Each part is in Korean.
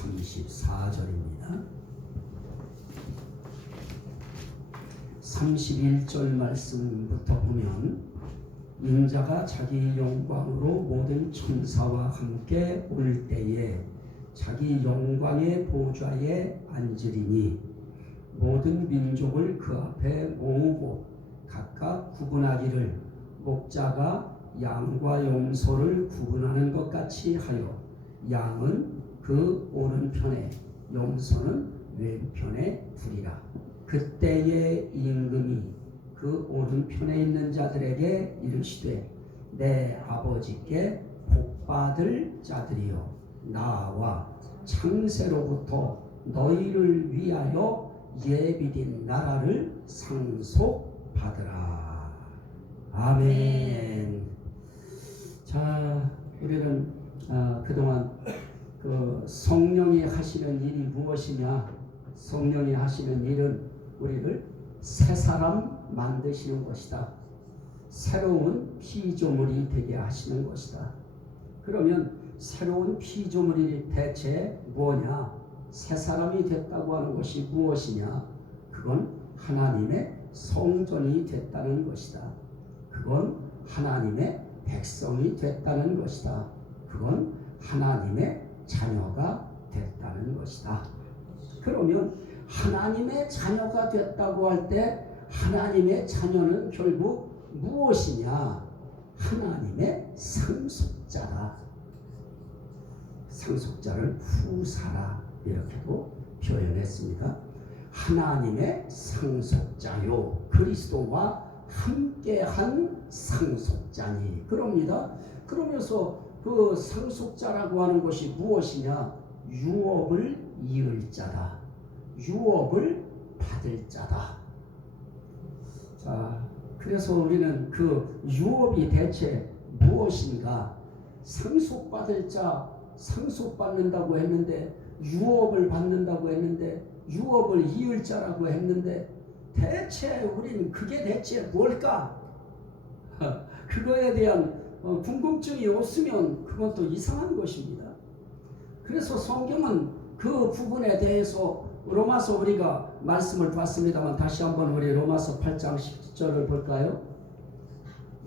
34절입니다. 31절 말씀부터 보면 인자가 자기 영광으로 모든 천사와 함께 올 때에 자기 영광의 보좌에 앉으리니 모든 민족을 그 앞에 모으고 각각 구분하기를 목자가 양과 염소를 구분하는 것 같이 하여 양은 그 오른편에 염소는 왼편에 두리라. 그때의 임금이 그 오른편에 있는 자들에게 이르시되 내 아버지께 복받을 자들이여 나와 창세로부터 너희를 위하여 예비된 나라를 상속받으라. 아멘. 자, 우리는 그동안 그 성령이 하시는 일이 무엇이냐? 성령이 하시는 일은 우리를 새 사람 만드시는 것이다. 새로운 피조물이 되게 하시는 것이다. 그러면 새로운 피조물이 대체 뭐냐? 새 사람이 됐다고 하는 것이 무엇이냐? 그건 하나님의 성전이 됐다는 것이다. 그건 하나님의 백성이 됐다는 것이다. 그건 하나님의 자녀가 됐다는 것이다. 그러면 하나님의 자녀가 됐다고 할 때 하나님의 자녀는 결국 무엇이냐? 하나님의 상속자다. 상속자를 후사라 이렇게도 표현했습니다. 하나님의 상속자요 그리스도와 함께한 상속자니 그럽니다. 그러면서 그 상속자라고 하는 것이 무엇이냐? 유업을 이을 자다. 유업을 받을 자다. 자, 그래서 우리는 그 유업이 대체 무엇인가? 상속받을 자, 상속받는다고 했는데 유업을 받는다고 했는데 유업을 이을 자라고 했는데 대체 우리는 그게 대체 뭘까? 그거에 대한 궁금증이 없으면 그건 또 이상한 것입니다. 그래서 성경은 그 부분에 대해서 로마서 우리가 말씀을 봤습니다만 다시 한번 우리 로마서 8장 17절을 볼까요?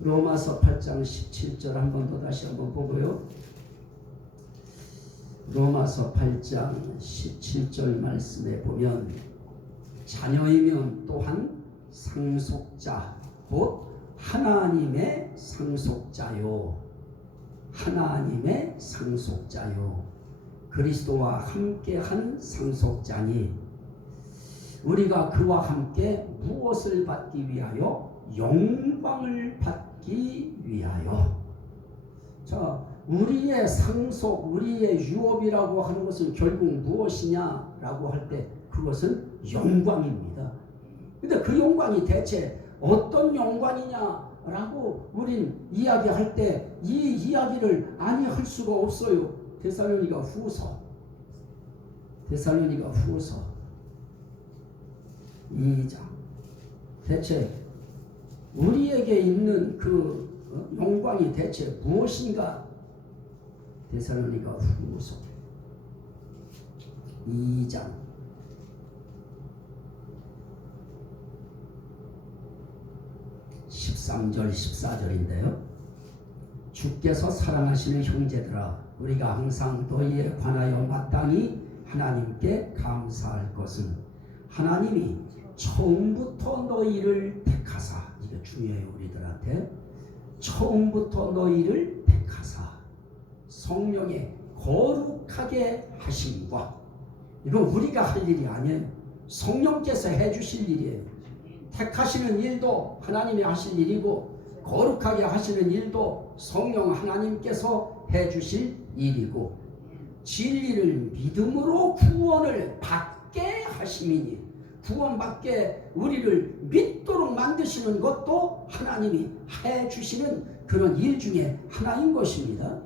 로마서 8장 17절 한 번 더 다시 한번 보고요. 로마서 8장 17절 말씀에 보면 자녀이면 또한 상속자 곧 하나님의 상속자요 하나님의 상속자요 그리스도와 함께한 상속자니 우리가 그와 함께 무엇을 받기 위하여? 영광을 받기 위하여. 자, 우리의 상속, 우리의 유업이라고 하는 것은 결국 무엇이냐라고 할 때 그것은 영광입니다. 근데 그 영광이 대체 어떤 영광이냐라고 우린 이야기할 때 이 이야기를 아니할 수가 없어요. 데살로니가 후서 2장 대체 우리에게 있는 그 영광이 대체 무엇인가? 데살로니가 후서 2장 13절 14절인데요. 주께서 사랑하시는 형제들아 우리가 항상 너희에 관하여 마땅히 하나님께 감사할 것은 하나님이 처음부터 너희를 택하사 이게 중요해요. 우리들한테 처음부터 너희를 택하사 성령에 거룩하게 하심과 이건 우리가 할 일이 아니에요. 성령께서 해주실 일이에요. 택하시는 일도 하나님이 하실 일이고 거룩하게 하시는 일도 성령 하나님께서 해주실 일이고 진리를 믿음으로 구원을 받게 하심이니 구원받게 우리를 믿도록 만드시는 것도 하나님이 해주시는 그런 일 중에 하나인 것입니다.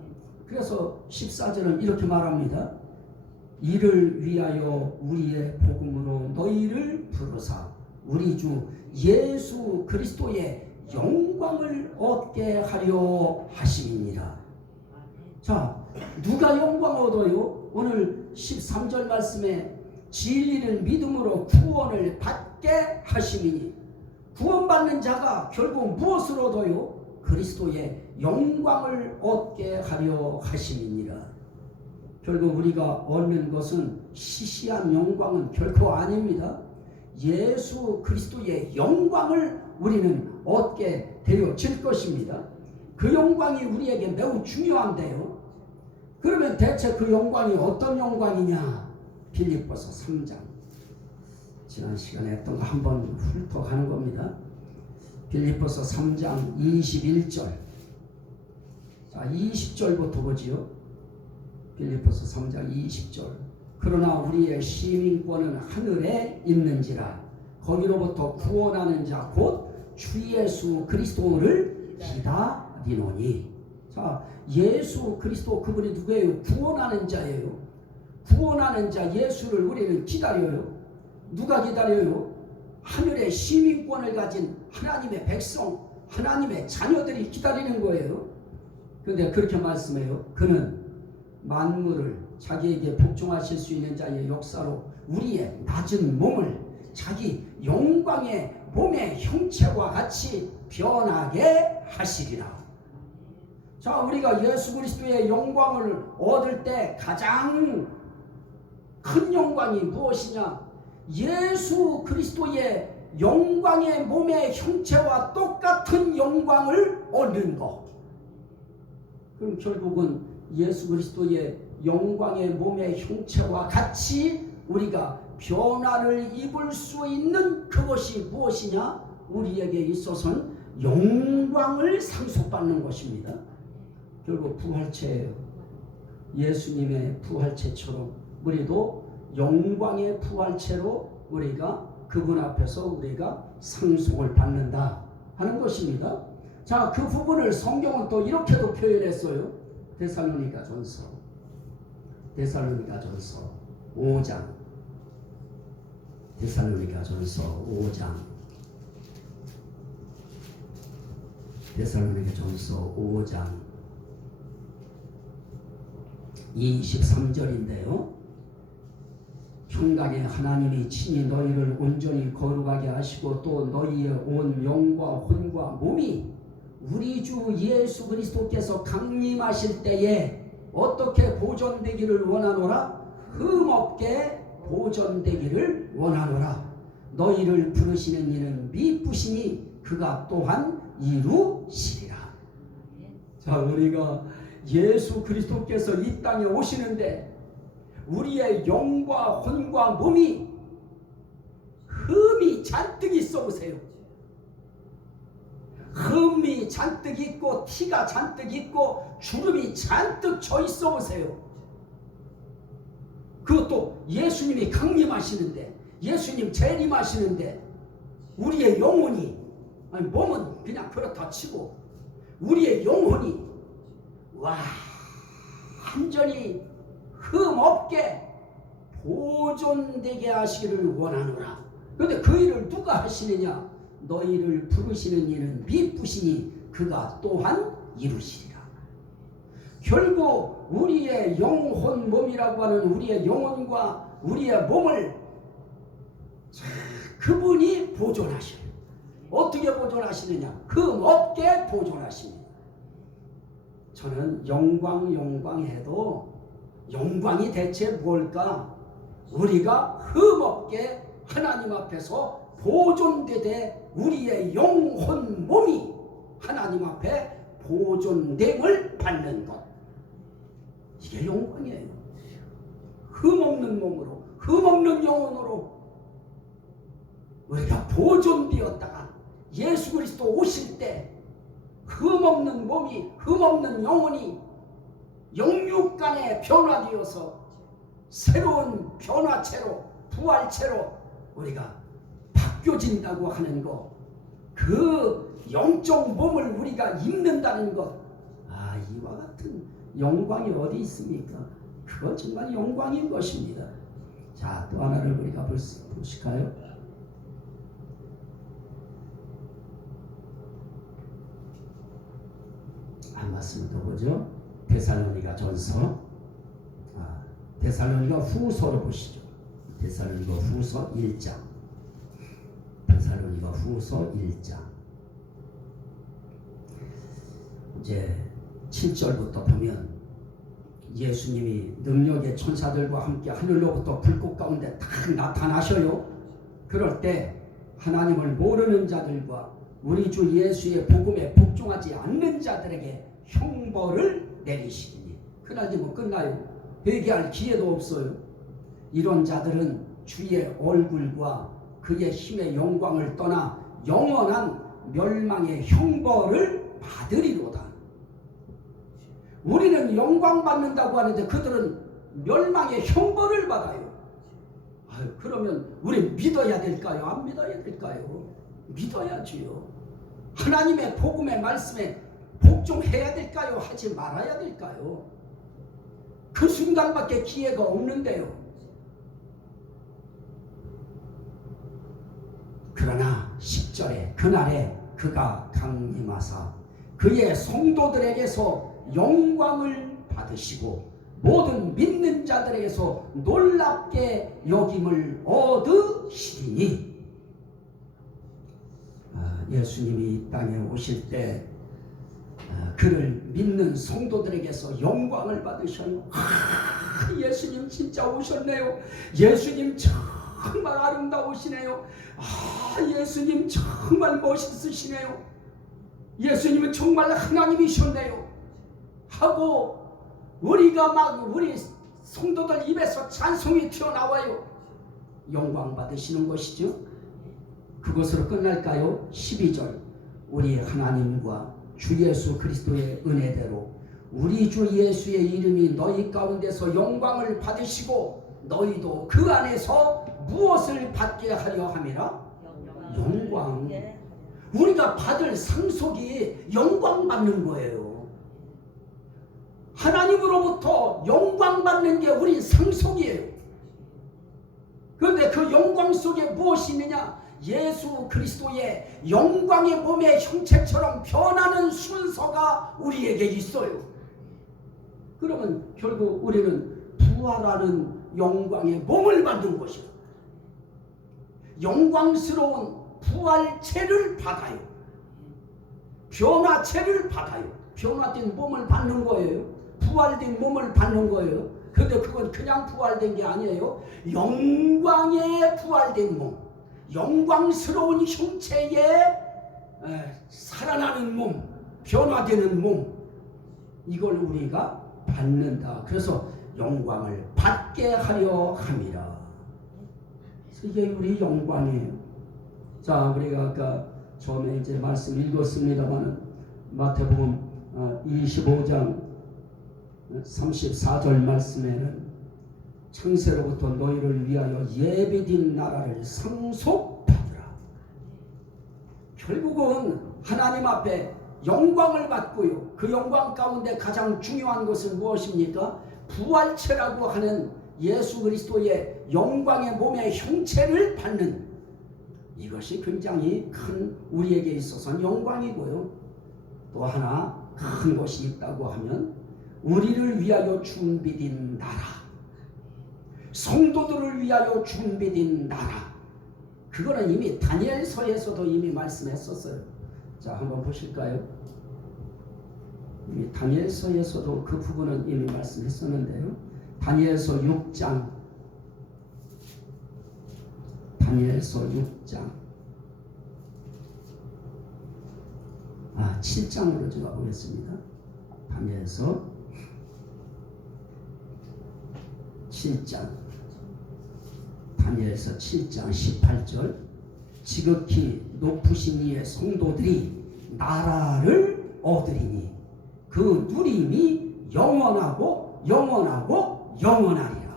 그래서 14절은 이렇게 말합니다. 이를 위하여 우리의 복음으로 너희를 부르사 우리 주 예수 그리스도의 영광을 얻게 하려 하심이니라. 자, 누가 영광 얻어요? 오늘 13절 말씀에 진리는 믿음으로 구원을 받게 하심이니, 구원받는 자가 결국 무엇을 얻어요? 그리스도의 영광을 얻게 하려 하심이니라. 결국 우리가 얻는 것은 시시한 영광은 결코 아닙니다. 예수 그리스도의 영광을 우리는 얻게 되어질 것입니다. 그 영광이 우리에게 매우 중요한데요. 그러면 대체 그 영광이 어떤 영광이냐? 빌립보서 3장, 지난 시간에 했던 거 한번 훑어가는 겁니다. 빌립보서 3장 21절, 자 20절부터 보지요. 빌립보서 3장 20절. 그러나 우리의 시민권은 하늘에 있는지라 거기로부터 구원하는 자 곧 주 예수 그리스도를 기다리노니. 자, 예수 그리스도, 그분이 누구예요? 구원하는 자예요. 구원하는 자 예수를 우리는 기다려요. 누가 기다려요? 하늘의 시민권을 가진 하나님의 백성, 하나님의 자녀들이 기다리는 거예요. 그런데 그렇게 말씀해요. 그는 만물을 자기에게 복종하실 수 있는 자의 역사로 우리의 낮은 몸을 자기 영광의 몸의 형체와 같이 변하게 하시리라. 자, 우리가 예수 그리스도의 영광을 얻을 때 가장 큰 영광이 무엇이냐? 예수 그리스도의 영광의 몸의 형체와 똑같은 영광을 얻는 것. 그럼 결국은 예수 그리스도의 영광의 몸의 형체와 같이 우리가 변화를 입을 수 있는 그것이 무엇이냐? 우리에게 있어서는 영광을 상속받는 것입니다. 결국 부활체예요. 예수님의 부활체처럼 우리도 영광의 부활체로 우리가 그분 앞에서 우리가 상속을 받는다 하는 것입니다. 자, 그 부분을 성경은 또 이렇게도 표현했어요. 데살로니가전서 5장, 데살로니가전서 5장 23절인데요. 평강의 하나님이 친히 너희를 온전히 거룩하게 하시고 또 너희의 온 영과 혼과 몸이 우리 주 예수 그리스도께서 강림하실 때에 어떻게 보존되기를 원하노라? 흠없게 보존되기를 원하노라. 너희를 부르시는 이는 미쁘시니 그가 또한 이루시리라. 자, 우리가 예수 그리스도께서 이 땅에 오시는데 우리의 영과 혼과 몸이 흠이 잔뜩 있어 보세요. 흠이 잔뜩 있고 티가 잔뜩 있고 주름이 잔뜩 져 있어 보세요. 그것도 예수님이 강림하시는데, 예수님 재림하시는데 우리의 영혼이, 아니 몸은 그냥 그렇다 치고 우리의 영혼이 완전히 흠없게 보존되게 하시기를 원하노라. 그런데 그 일을 누가 하시느냐? 너희를 부르시는 이는 미쁘시니 그가 또한 이루시리라. 결국 우리의 영혼 몸이라고 하는 우리의 영혼과 우리의 몸을 그분이 보존하셔요. 어떻게 보존하시느냐? 흠없게 보존하십니다. 저는 영광 해도 영광이 대체 뭘까? 우리가 흠없게 하나님 앞에서 보존되되 우리의 영혼 몸이 하나님 앞에 보존됨을 받는 것, 이게 영광이에요. 흠없는 몸으로, 흠없는 영혼으로 우리가 보존되었다가 예수 그리스도 오실 때 흠없는 몸이, 흠없는 영혼이 영육간에 변화되어서 새로운 변화체로, 부활체로 우리가 바뀌어진다고 하는 것, 그 영적 몸을 우리가 입는다는 것, 이와 같은 영광이 어디 있습니까? 그건 정말 영광인 것입니다. 자, 또 하나를 우리가 보실까요? 한 말씀 더 보죠. 데살로니가 전서, 데살로니가 후서로 보시죠. 데살로니가 후서 1장. 데살로니가 후서 1장. 이제 7절부터 보면 예수님이 능력의 천사들과 함께 하늘로부터 불꽃 가운데 딱 나타나셔요. 그럴 때 하나님을 모르는 자들과 우리 주 예수의 복음에 복종하지 않는 자들에게 형벌을 내리시니 그날 되면 끝나요. 회개할 기회도 없어요. 이런 자들은 주의 얼굴과 그의 힘의 영광을 떠나 영원한 멸망의 형벌을 받으리로다. 우리는 영광 받는다고 하는데 그들은 멸망의 형벌을 받아요. 그러면 우리 믿어야 될까요? 안 믿어야 될까요? 믿어야지요. 하나님의 복음의 말씀에 복종해야 될까요? 하지 말아야 될까요? 그 순간밖에 기회가 없는데요. 그러나 10절에 그날에 그가 강림하사 그의 성도들에게서 영광을 받으시고 모든 믿는 자들에게서 놀랍게 여김을 얻으시리니. 예수님이 이 땅에 오실 때 그를 믿는 성도들에게서 영광을 받으셔요. 예수님 진짜 오셨네요. 예수님 정말 아름다우시네요. 예수님 정말 멋있으시네요. 예수님은 정말 하나님이셨네요 하고 우리가 막 우리 성도들 입에서 찬송이 튀어나와요. 영광 받으시는 것이죠. 그것으로 끝날까요? 12절 우리 하나님과 주 예수 그리스도의 은혜대로 우리 주 예수의 이름이 너희 가운데서 영광을 받으시고 너희도 그 안에서 무엇을 받게 하려 함이라? 영광. 우리가 받을 상속이 영광 받는 거예요. 하나님으로부터 영광 받는 게 우리 상속이에요. 그런데 그 영광 속에 무엇이 있느냐? 예수 그리스도의 영광의 몸의 형체처럼 변하는 순서가 우리에게 있어요. 그러면 결국 우리는 부활하는 영광의 몸을 받는 것이에요. 영광스러운 부활체를 받아요. 변화체를 받아요. 변화된 몸을 받는 거예요. 부활된 몸을 받는 거예요. 그런데 그건 그냥 부활된 게 아니에요. 영광의 부활된 몸, 영광스러운 형체의 살아나는 몸, 변화되는 몸, 이걸 우리가 받는다. 그래서 영광을 받게 하려 함이라. 이게 우리 영광이에요. 자, 우리가 아까 처음에 이제 말씀 읽었습니다만 마태복음 25장 34절 말씀에는 창세로부터 너희를 위하여 예비된 나라를 상속받으라. 결국은 하나님 앞에 영광을 받고요. 그 영광 가운데 가장 중요한 것은 무엇입니까? 부활체라고 하는 예수 그리스도의 영광의 몸의 형체를 받는 이것이 굉장히 큰 우리에게 있어서는 영광이고요. 또 하나 큰 것이 있다고 하면 우리를 위하여 준비된 나라, 성도들을 위하여 준비된 나라. 그거는 이미 다니엘서에서도 이미 말씀했었어요. 자, 한번 보실까요? 이미 다니엘서에서도 그 부분은 이미 말씀했었는데요. 다니엘서 6장, 다니엘서 6장 7장으로 제가 보겠습니다. 다니엘서 7장, 다니엘서 7장 18절 지극히 높으신 이의 성도들이 나라를 얻으리니 그 누림이 영원하고 영원하고 영원하리라.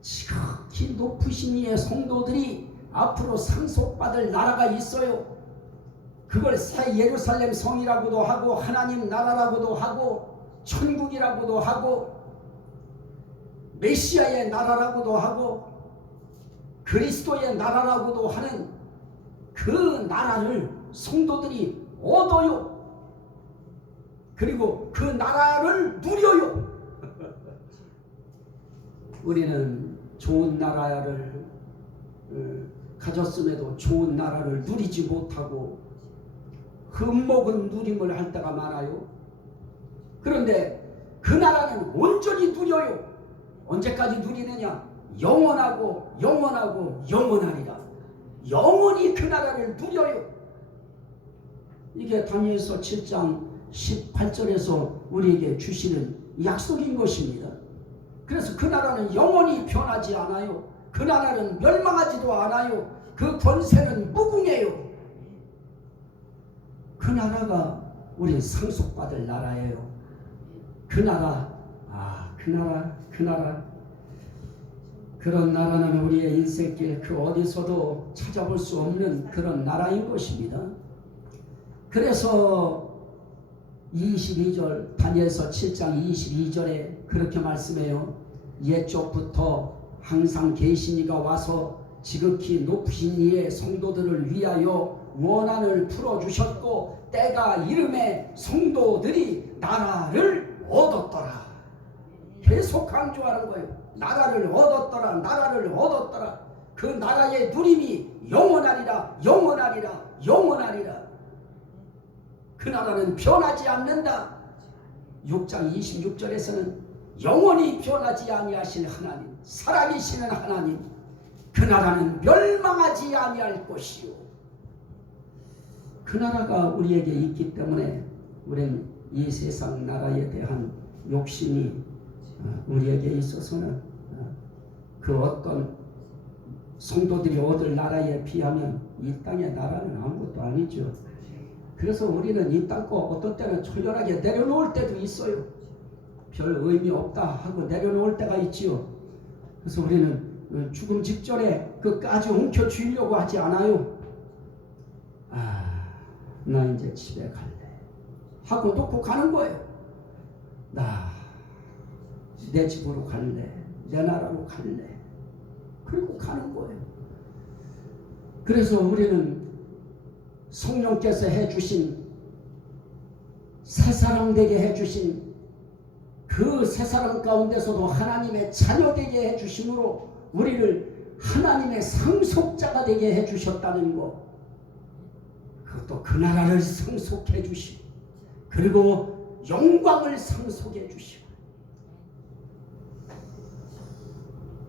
지극히 높으신 이의 성도들이 앞으로 상속받을 나라가 있어요. 그걸 새 예루살렘 성이라고도 하고 하나님 나라라고도 하고 천국이라고도 하고 메시아의 나라라고도 하고 그리스도의 나라라고도 하는 그 나라를 성도들이 얻어요. 그리고 그 나라를 누려요. 우리는 좋은 나라를 가졌음에도 좋은 나라를 누리지 못하고 흠먹은 누림을 할 때가 많아요. 그런데 그 나라는 온전히 누려요. 언제까지 누리느냐? 영원하고 영원하고 영원하리라. 영원히 그 나라를 누려요. 이게 다니엘서 7장 18절에서 우리에게 주시는 약속인 것입니다. 그래서 그 나라는 영원히 변하지 않아요. 그 나라는 멸망하지도 않아요. 그 권세는 무궁해요. 그 나라가 우리 상속받을 나라예요. 그 나라, 그 나라. 그런 나라는 우리의 인생길 그 어디서도 찾아볼 수 없는 그런 나라인 것입니다. 그래서 22절 다니엘서 7장 22절에 그렇게 말씀해요. 옛적부터 항상 계신 이가 와서 지극히 높으신 이의 성도들을 위하여 원한을 풀어주셨고 때가 이름에 성도들이 나라를 얻었더라. 계속 강조하는 거예요. 나라를 얻었더라. 나라를 얻었더라. 그 나라의 누림이 영원하리라. 영원하리라. 영원하리라. 그 나라는 변하지 않는다. 6장 26절에서는 영원히 변하지 아니하신 하나님, 살아계시는 하나님, 그 나라는 멸망하지 아니할 것이요. 그 나라가 우리에게 있기 때문에 우리는 이 세상 나라에 대한 욕심이 우리에게 있어서는 그 어떤 성도들이 얻을 나라에 비하면 이 땅의 나라는 아무것도 아니죠. 그래서 우리는 이 땅 거 어떤 때는 초연하게 내려놓을 때도 있어요. 별 의미 없다 하고 내려놓을 때가 있지요. 그래서 우리는 죽음 직전에 그까지 움켜쥐려고 하지 않아요. 나 이제 집에 갈래 하고 놓고 가는 거예요. 나 내 집으로 갈래, 내 나라로 갈래. 그리고 가는 거예요. 그래서 우리는 성령께서 해주신 새사람 되게 해주신 그 새사람 가운데서도 하나님의 자녀 되게 해주심으로 우리를 하나님의 상속자가 되게 해주셨다는 것, 그것도 그 나라를 상속해 주시고 그리고 영광을 상속해 주시고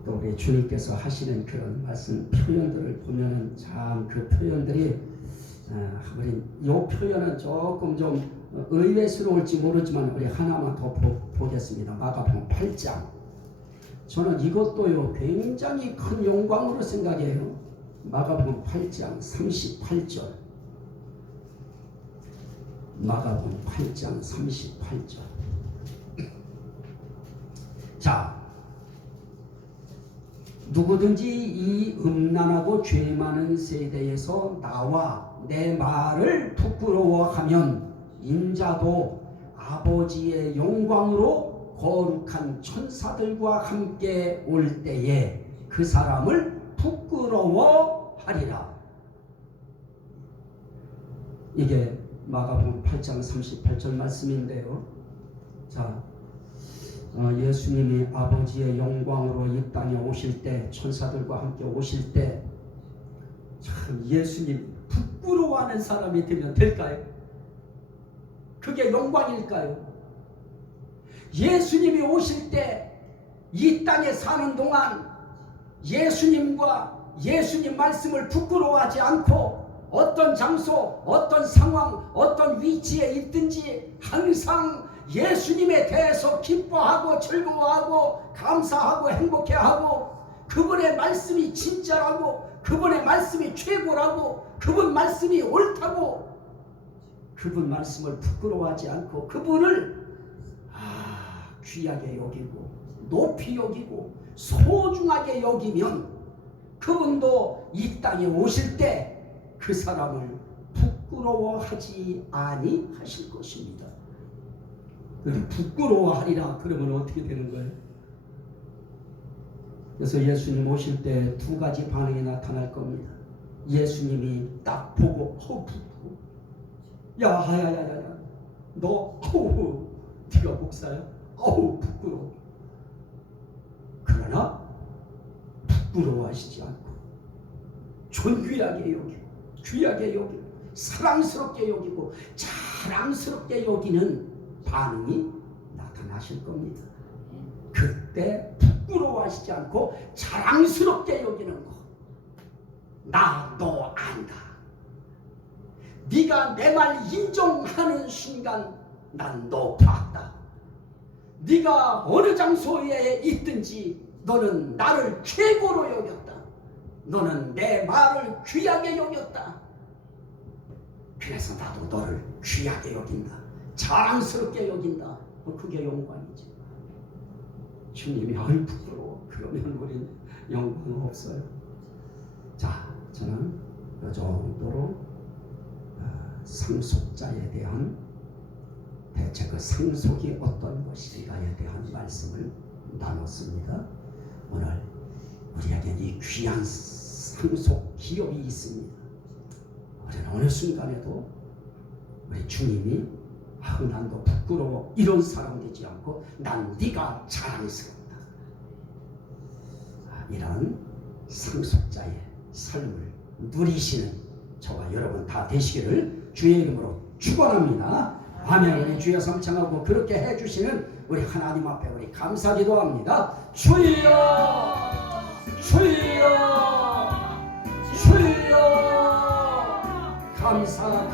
또 우리 주님께서 하시는 그런 말씀 표현들을 보면은 참 그 표현들이 우리 이 표현은 조금 좀 의외스러울지 모르지만 우리 하나만 더 보겠습니다. 마가복음 8장. 저는 이것도요 굉장히 큰 영광으로 생각해요. 마가복음 8장 38절. 마가복음 8장 38절. 자, 누구든지 이 음란하고 죄 많은 세대에서 나와 내 말을 부끄러워하면 인자도 아버지의 영광으로 거룩한 천사들과 함께 올 때에 그 사람을 부끄러워하리라. 이게 마가복음 8장 38절 말씀인데요. 자, 예수님이 아버지의 영광으로 이 땅에 오실 때, 천사들과 함께 오실 때, 참 예수님 부끄러워하는 사람이 되면 될까요? 그게 영광일까요? 예수님이 오실 때 이 땅에 사는 동안 예수님과 예수님 말씀을 부끄러워하지 않고 어떤 장소, 어떤 상황, 어떤 위치에 있든지 항상 예수님에 대해서 기뻐하고 즐거워하고 감사하고 행복해하고 그분의 말씀이 진짜라고 그분의 말씀이 최고라고 그분 말씀이 옳다고 그분 말씀을 부끄러워하지 않고 그분을 귀하게 여기고 높이 여기고 소중하게 여기면 그분도 이 땅에 오실 때 그 사람을 부끄러워하지 아니하실 것입니다. 부끄러워하리라 그러면 어떻게 되는 거예요? 그래서 예수님 오실 때 두 가지 반응이 나타날 겁니다. 예수님이 딱 보고 야야야야야 너 어우 네가 목사야? 어우 부끄러워. 그러나 부끄러워하시지 않고 존귀하게 여기고 귀하게 여기고 사랑스럽게 여기고 자랑스럽게 여기는 반응이 나타나실 겁니다. 그때 부끄러워하시지 않고 자랑스럽게 여기는 거. 나 너 안다. 네가 내 말 인정하는 순간 난 너 봤다. 네가 어느 장소에 있든지 너는 나를 최고로 여겼다. 너는 내 말을 귀하게 여겼다. 그래서 나도 너를 귀하게 여긴다. 자랑스럽게 여긴다. 그게 영광이지. 주님이 아유 부끄러워. 그러면 우리는 영광 없어요. 자, 저는 이 정도로 상속자에 대한 대체 그 상속이 어떤 것인가에 대한 말씀을 나눴습니다. 오늘 우리에게 이 귀한 상속 기업이 있습니다. 우리는 어느 순간에도 우리 주님이 난 너 부끄러워 이런 사람 되지 않고 난 네가 자랑스럽다. 이런 상속자의 삶을 누리시는 저와 여러분 다 되시기를 주의 이름으로 축원합니다. 아멘. 우리 주여 삼창하고 그렇게 해주시는 우리 하나님 앞에 우리 감사기도합니다. 주여 주여 주여 감사